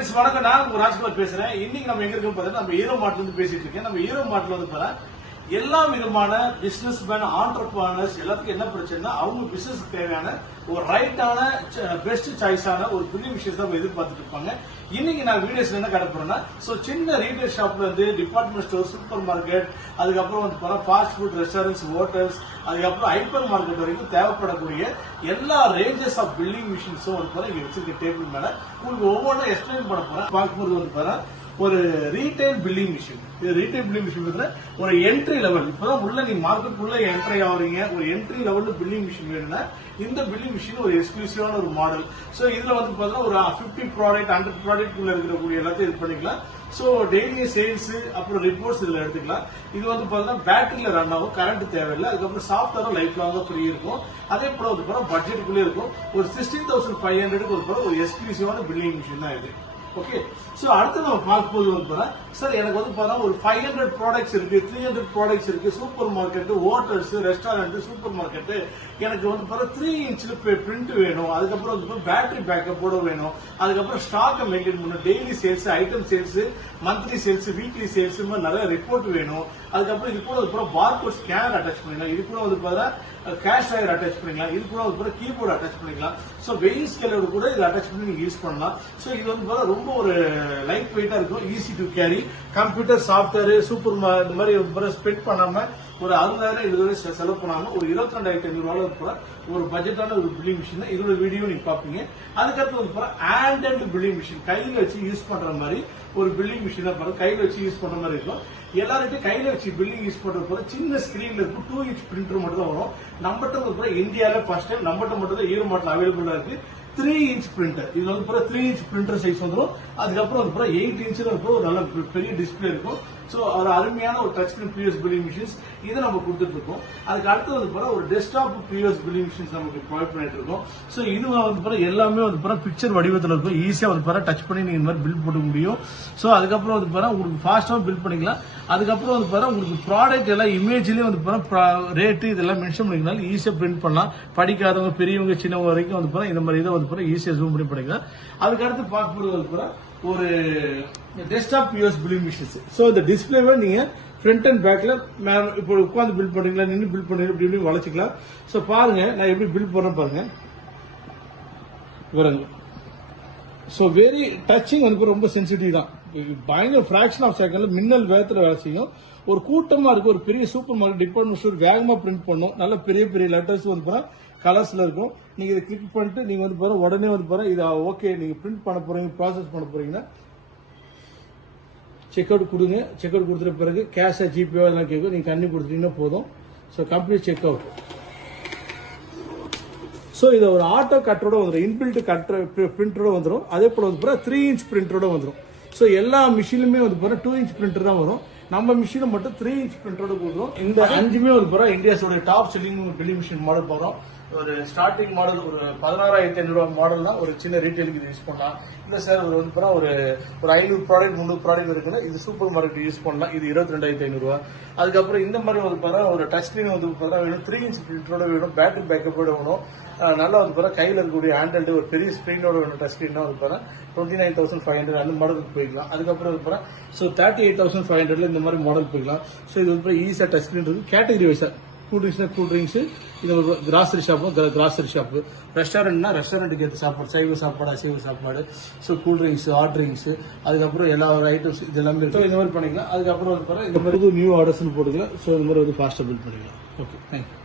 Friends வணக்கம், நான் உங்க ராஜ்குமார் பேசுறேன். இன்னைக்கு நம்ம எங்க இருக்கோம் பார்த்தீங்கன்னா, நம்ம ஹீரோ மார்ட்ல இருந்து பேசிட்டு இருக்கேன். நம்ம ஹீரோ மார்ட்ல வந்து பாத்தீங்கன்னா எல்லா விதமான பிசினஸ் மேன், ஆண்டர்பிரனர்ஸ் எல்லாத்துக்கும் என்ன பிரச்சனைனா அவங்க பிசினஸ் தேவையான ஒரு ரைட்டான பெஸ்ட் சாய்ஸான ஒரு புதிய விஷயம் தான் எதிர்பார்த்துட்டு இருப்பாங்க. இன்னைக்கு நான் வீடியோஸ்ல என்ன கடப்புறேன்னா, சின்ன ரீட்டைல் ஷாப்ல இருந்து டிபார்ட்மெண்ட் ஸ்டோர், சூப்பர் மார்க்கெட், அதுக்கப்புறம் வந்து ஃபாஸ்ட் ஃபுட் ரெஸ்டாரண்ட்ஸ், ஹோட்டல்ஸ், அதுக்கப்புறம் ஹைப்பர் மார்க்கெட் வரைக்கும் தேவைப்படக்கூடிய எல்லா ரேஞ்சஸ் ஆஃப் பில்டிங் மிஷின்ஸும் வந்து இங்க வச்சிருக்க டேபிள் மேல உங்களுக்கு ஒவ்வொன்றும் எக்ஸ்பிளைன் பண்ண போறேன். பார்க்கும்போது வந்து ஒரு ரீட்டைல் பில்டிங் மிஷின். இது ரீட்டைல் பில்டிங் மிஷின் ஒரு என்ட்ரி லெவல். இப்பதான் உள்ள நீங்க மார்க்கெட்டுக்குள்ள என்ட்ரி ஆகுறீங்க, ஒரு என்ட்ரி லெவல் பில்டிங் மிஷின் வேணும்னா இந்த பில்டிங் மிஷின் ஒரு எக்ஸ்க்ளூசிவான ஒரு மாடல். சோ இதுல வந்து பாத்தீங்கன்னா ஒரு 50 ப்ராடக்ட் 100 ப்ராடக்ட் உள்ள இருக்கக்கூடிய எல்லாத்தையும் இது பண்ணிக்கலாம். சோ டெய்லி சேல்ஸ் அப்புறம் ரிப்போர்ட்ஸ் இதுல எடுத்துக்கலாம். இது வந்து பாத்தீங்கன்னா பேட்டரியில ரன் ஆகும், கரண்ட் தேவையில்லை. அதுக்கப்புறம் சாஃப்ட்வேரும் லைஃப் லாங்கா ஃப்ரீ இருக்கும். அதே போல வந்து பட்ஜெட்டுக்குள்ளே இருக்கும். ஒரு 16,500 ஒரு எக்ஸ்க்ளூசிவான பில்டிங் மிஷின் தான் இது. ஓகே, சோ அடுத்து நம்ம பார்க்கும்போது வந்து சார் எனக்கு வந்து பார்த்தா ஒரு 500 ப்ராடக்ட்ஸ் இருக்கு, 300 ப்ராடக்ட்ஸ் இருக்கு, super market, hotels, restaurant, super market, எனக்கு வந்து 3 இன்ச்ல பிரிண்ட் வேணும், அதுக்கப்புறம் வந்து பேட்டரி பேக்கப்போட வேணும், அதுக்கப்புறம் ஸ்டாக்கை மெயின்டைன் பண்ணணும், daily sales, item sales, monthly sales, weekly sales, நிறைய ரிப்போர்ட் வேணும். அதுக்கப்புறம் இது கூட பார்கோட் ஸ்கேனர் அட்டாச் பண்ணிக்கலாம். இது கூட வந்து பார்த்தா கேஷ் ட்ரைவர் அட்டாச் பண்ணிக்கலாம். இது கூட வந்து கீபோர்டு அட்டாச் பண்ணிக்கலாம். சோ வெயில் ஸ்கேலோட கூட இது அட்டாச் பண்ணி நீங்க யூஸ் பண்ணலாம். சோ இது வந்து ரொம்ப ஒரு லைட் வெயிட்டா இருக்கும், easy to carry. Computer, software, super இந்த மாதிரி ஸ்பெண்ட் பண்ணாம ஒரு 60,000 70,000 செலவு பண்ணாம ஒரு 22,500 ஒரு பட்ஜெட்டான ஒரு பில்டிங் மிஷின் தான். இதோட வீடியோ நீங்க பாப்பீங்க. அதுக்கப்புறம் வந்து ஹேண்ட் அண்ட் பில்டிங் மிஷின், கையில வச்சு யூஸ் பண்ற மாதிரி ஒரு பில்டிங் மிஷின் தான். கையில வச்சு யூஸ் பண்ற மாதிரி இருக்கும். எல்லார்கிட்டையும் கையில வச்சு பில்டிங் யூஸ் பண்ற சின்ன ஸ்கிரீன்ல இருக்கும். 2 இன்ச் பிரிண்டர் மட்டும் தான் வரும். நம்மகிட்ட இந்தியாவில ஃபர்ஸ்ட் டைம் நம்மகிட்ட மட்டும் தான் ஹீரோ மார்ட்ல அவைலபிளா இருக்கு 3 இன்ச் பிரிண்டர். இது வந்து 3 இன்ச் பிரிண்டர் சைஸ் வந்துடும். அதுக்கப்புறம் வந்து 8 இன்ச்ல ஒரு நல்ல பெரிய டிஸ்பிளே இருக்கும். சோ ஒரு அருமையான ஒரு touch screen PS building machines இதை நம்ம கொடுத்துட்டு இருக்கோம். அதுக்கு அடுத்து வந்து ஒரு டெஸ்க்டாப் பிஎஸ் பில்டிங் மிஷின்ஸ் நமக்கு ப்ரொவைட் பண்ணிட்டு இருக்கோம். சோ இது வந்து எல்லாமே வந்து பிக்சர் வடிவத்தில் இருக்கும். ஈஸியா வந்து டச் பண்ணி நீங்க இந்த மாதிரி பில் போட முடியும். சோ அதுக்கப்புறம் வந்து உங்களுக்கு ஃபாஸ்டா பில் பண்ணிக்கலாம். அதுக்கப்புறம் வந்து உங்களுக்கு ப்ராடக்ட் எல்லாம் இமேஜ்லயே வந்து ரேட்டு இதெல்லாம் மென்ஷன் பண்ணிக்கலாம். ஈஸியா பிரிண்ட் பண்ணலாம். படிக்காதவங்க, பெரியவங்க, சின்னவங்க வரைக்கும் வந்து இந்த மாதிரி இதை வந்து ஈஸியா ஜூம் பண்ணி பண்ணிக்கலாம். அதுக்கு அடுத்து பார்க்கும்போது வந்து ஒரு desktop PS building machines. So இந்த டிஸ்பிளேவை நீங்க ஃப்ரண்ட் அண்ட் பேக்ல இப்போ உட்காந்து பில் பண்றீங்களா, நின்று பில் பண்றீங்க, இப்படி வளைச்சிக்கலாம். சோ பாருங்க நான் எப்படி பில் பண்றேன் பாருங்க. பாருங்க, சோ வெரி டச்சிங் வந்து ரொம்ப சென்சிட்டிவ் தான். பயங்கர பிராக்ஷன் ஆஃப் செகண்ட்ல மின்னல் வேகத்துல வேலை செய்யும். ஒரு கூட்டமா இருக்கு, ஒரு பெரிய சூப்பர் மார்க்கெட், டிபார்ட்மெண்ட் ஸ்டோர் வேகமா பிரிண்ட் பண்ணும். நல்ல பெரிய பெரிய லெட்டர்ஸ் வந்து கலர்ஸ்ல இருக்கும். நீங்க இதை கிளிக் பண்ணிட்டு நீங்க வந்து உடனே வந்து இது ஓகே நீங்க பிரிண்ட் பண்ண போறீங்க, ப்ராசஸ் பண்ண போறீங்கன்னா செக் அவுட் கொடுங்க. செக் அவுட் கொடுத்த பிறகு கேஷா ஜிபே எல்லாம் கேட்கும். நீங்க கண்ணி கொடுத்துட்டீங்கன்னா போதும். So complete check out. So இதை ஒரு ஆட்டோ கட்டரோட வந்துடும், இன்பில்ட் கட்டர் பிரிண்டரோட வந்துடும். அதே போல வந்து 3 இன்ச் பிரிண்டரோட வந்துடும். ஸோ எல்லா மிஷினுமே வந்து 2 இன்ச் பிரிண்டர் தான் வரும். நம்ம மிஷினை மட்டும் 3 இன்ச் பிரிண்டரோட கொடுக்குறோம். இந்த 5மே வந்து இந்தியாஸோட top selling building machine model போகிறோம். ஒரு ஸ்டார்டிங் மாடல் ஒரு 16,500 மாடல்னா ஒரு சின்ன ரீட்டைலுக்கு இது யூஸ் பண்ணலாம். இல்ல சார் ஒரு 500 ப்ராடக்ட் 300 ப்ராடக்ட் இருக்குன்னா இது சூப்பர் மார்க்கெட் யூஸ் பண்ணலாம். இது 22,500. அதுக்கப்புறம் இந்த மாதிரி வந்து ஒரு டச் ஸ்கிரீன் வந்து வேணும், 3 இன்ச் பிரிண்டரோட வேணும், பேட்டரி பேக்கப்போட வேணும், நல்லா வந்து கையில் இருக்கக்கூடிய ஹேண்டல்டு ஒரு பெரிய ஸ்கிரீனோட வேணும். டச் ஸ்கிரீனா வந்து 29,500 அந்த மாடலுக்கு போய்க்கலாம். அதுக்கப்புறம் வந்து 38,500 இந்த மாதிரி மாடல் போய்க்கலாம். ஸோ இது வந்து ஈஸியா டச் ஸ்கிரீன் இருக்கு. கேட்டகரி வைஸா கூல் ட்ரிங்க்ஸ், இது ஒரு கிராசரி ஷாப், கிராசரி ஷாப், ரெஸ்டாரண்ட்னா ரெஸ்டாரண்ட்டுக்கு ஏற்ற சாப்பாடு, சைவ சாப்பாடு, அசைவ சாப்பாடு, so cool drinks, hot drinks, அதுக்கப்புறம் எல்லா ஐட்டம்ஸ் இது எல்லாமே இருக்கும். இந்த மாதிரி பண்ணிக்கலாம். அதுக்கப்புறம் வந்து இந்த மாதிரி நியூ ஆர்டர்ஸ் போட்டுக்கலாம். ஸோ இந்த மாதிரி வந்து ஃபாஸ்ட்டாக பில் பண்ணிக்கலாம். Okay, thank you.